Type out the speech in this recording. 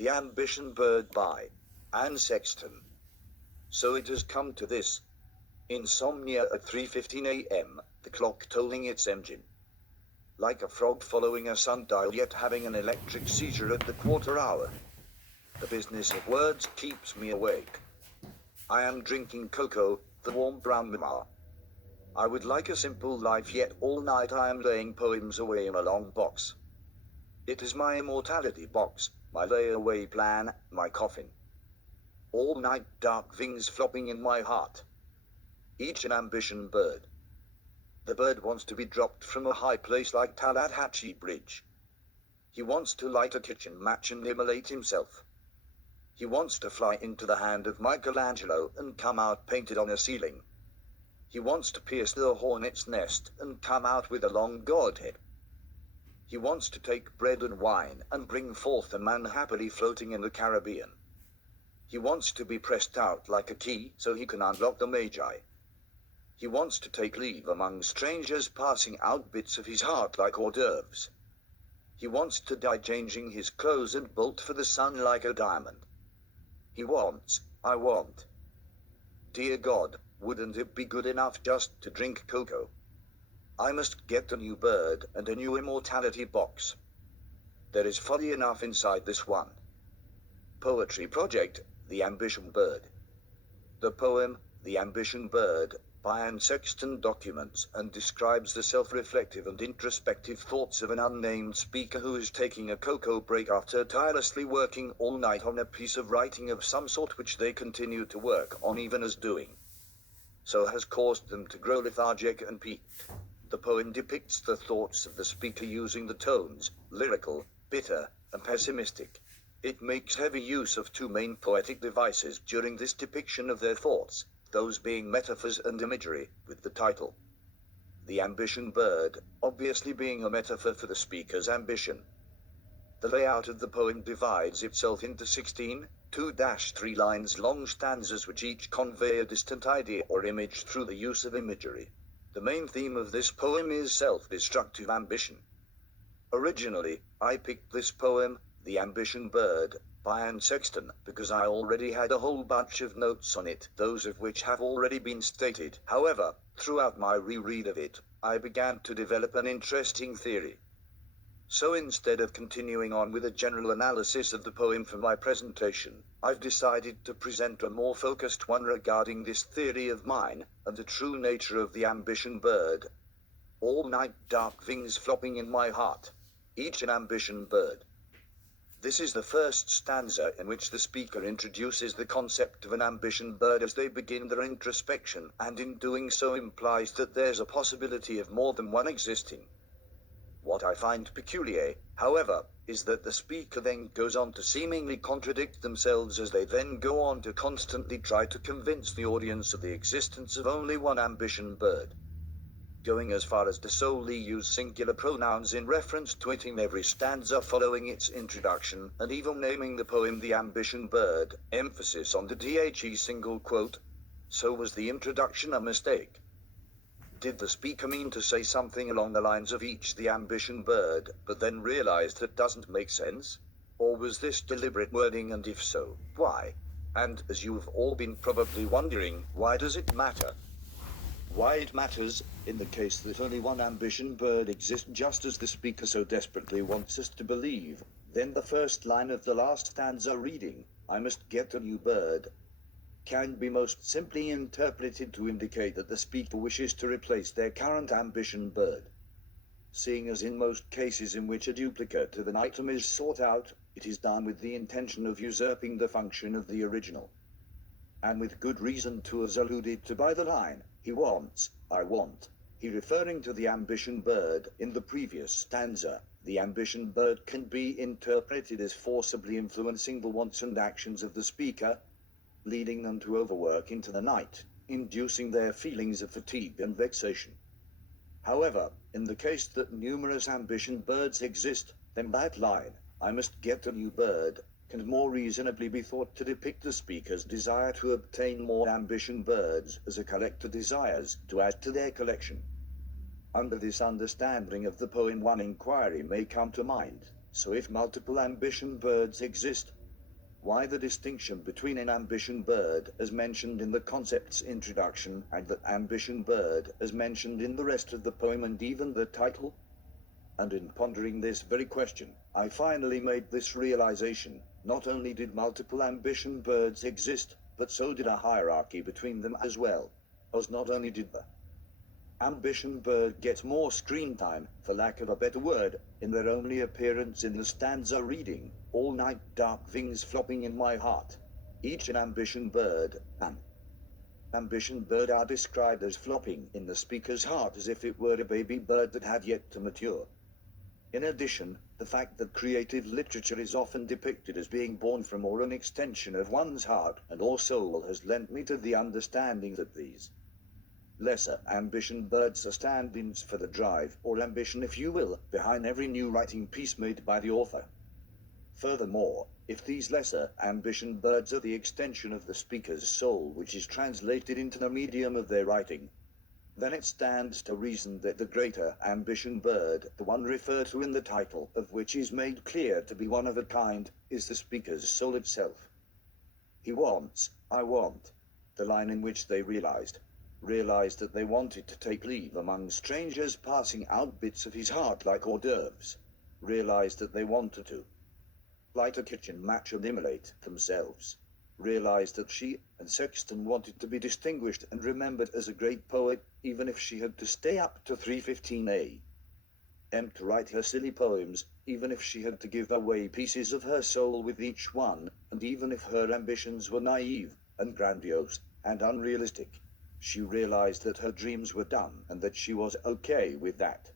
The Ambition Bird by Anne Sexton. So it has come to this. Insomnia at 3:15 a.m., the clock tolling its engine. Like a frog following a sundial yet having an electric seizure at the quarter hour. The business of words keeps me awake. I am drinking cocoa, the warm brown mama. I would like a simple life, yet all night I am laying poems away in a long box. It is my immortality box, my layaway plan, my coffin. All night dark things flopping in my heart. Each an ambition bird. The bird wants to be dropped from a high place like Tallahatchie Bridge. He wants to light a kitchen match and immolate himself. He wants to fly into the hand of Michelangelo and come out painted on a ceiling. He wants to pierce the hornet's nest and come out with a long godhead. He wants to take bread and wine and bring forth a man happily floating in the Caribbean. He wants to be pressed out like a key so he can unlock the Magi. He wants to take leave among strangers, passing out bits of his heart like hors d'oeuvres. He wants to die changing his clothes and bolt for the sun like a diamond. He wants, I want. Dear God, wouldn't it be good enough just to drink cocoa? I must get a new bird and a new immortality box. There is folly enough inside this one. Poetry project, The Ambition Bird. The poem, The Ambition Bird, by Anne Sexton documents and describes the self-reflective and introspective thoughts of an unnamed speaker who is taking a cocoa break after tirelessly working all night on a piece of writing of some sort which they continue to work on even as doing so has caused them to grow lethargic and peaked. The poem depicts the thoughts of the speaker using the tones, lyrical, bitter, and pessimistic. It makes heavy use of two main poetic devices during this depiction of their thoughts, those being metaphors and imagery, with the title, The Ambition Bird, obviously being a metaphor for the speaker's ambition. The layout of the poem divides itself into 16, 2-3 lines long stanzas which each convey a distant idea or image through the use of imagery. The main theme of this poem is self-destructive ambition. Originally, I picked this poem, The Ambition Bird, by Anne Sexton, because I already had a whole bunch of notes on it, those of which have already been stated. However, throughout my reread of it, I began to develop an interesting theory. So instead of continuing on with a general analysis of the poem for my presentation, I've decided to present a more focused one regarding this theory of mine, and the true nature of the ambition bird. All night dark things flopping in my heart. Each an ambition bird. This is the first stanza in which the speaker introduces the concept of an ambition bird as they begin their introspection, and in doing so implies that there's a possibility of more than one existing. What I find peculiar, however, is that the speaker then goes on to seemingly contradict themselves as they then go on to constantly try to convince the audience of the existence of only one ambition bird. Going as far as to solely use singular pronouns in reference to it in every stanza following its introduction, and even naming the poem The Ambition Bird, emphasis on the THE single quote. So was the introduction a mistake? Did the speaker mean to say something along the lines of each the ambition bird, but then realized that doesn't make sense? Or was this deliberate wording, and if so, why? And, as you've all been probably wondering, why does it matter? Why it matters, in the case that only one ambition bird exists just as the speaker so desperately wants us to believe, then the first line of the last stanza reading, I must get a new bird, can be most simply interpreted to indicate that the speaker wishes to replace their current ambition bird. Seeing as in most cases in which a duplicate of an item is sought out, it is done with the intention of usurping the function of the original. And with good reason too, as alluded to by the line, he wants, I want, he referring to the ambition bird in the previous stanza. The ambition bird can be interpreted as forcibly influencing the wants and actions of the speaker, leading them to overwork into the night, inducing their feelings of fatigue and vexation. However, in the case that numerous ambition birds exist, then that line, I must get a new bird, can more reasonably be thought to depict the speaker's desire to obtain more ambition birds as a collector desires to add to their collection. Under this understanding of the poem, one inquiry may come to mind. So if multiple ambition birds exist, Why the distinction between an ambition bird as mentioned in the concept's introduction and the ambition bird as mentioned in the rest of the poem and even the title? And in pondering this very question, I finally made this realization: not only did multiple ambition birds exist, but so did a hierarchy between them as well. As not only did the ambition bird get more screen time, for lack of a better word, in their only appearance in the stanza reading, "All night dark things flopping in my heart." Each an ambition bird, an ambition bird are described as flopping in the speaker's heart as if it were a baby bird that had yet to mature. In addition, the fact that creative literature is often depicted as being born from or an extension of one's heart and or soul has lent me to the understanding that these lesser ambition birds are stand-ins for the drive, or ambition if you will, behind every new writing piece made by the author. Furthermore, if these lesser ambition birds are the extension of the speaker's soul which is translated into the medium of their writing, then it stands to reason that the greater ambition bird, the one referred to in the title, of which is made clear to be one of a kind, is the speaker's soul itself. He wants, I want. The line in which they realized that they wanted to take leave among strangers, passing out bits of his heart like hors d'oeuvres. Realized that they wanted to light a kitchen match and immolate themselves. Realized that she and Sexton wanted to be distinguished and remembered as a great poet, even if she had to stay up to 3:15 a.m. to write her silly poems, even if she had to give away pieces of her soul with each one, and even if her ambitions were naive and grandiose and unrealistic. She realized that her dreams were done and that she was okay with that.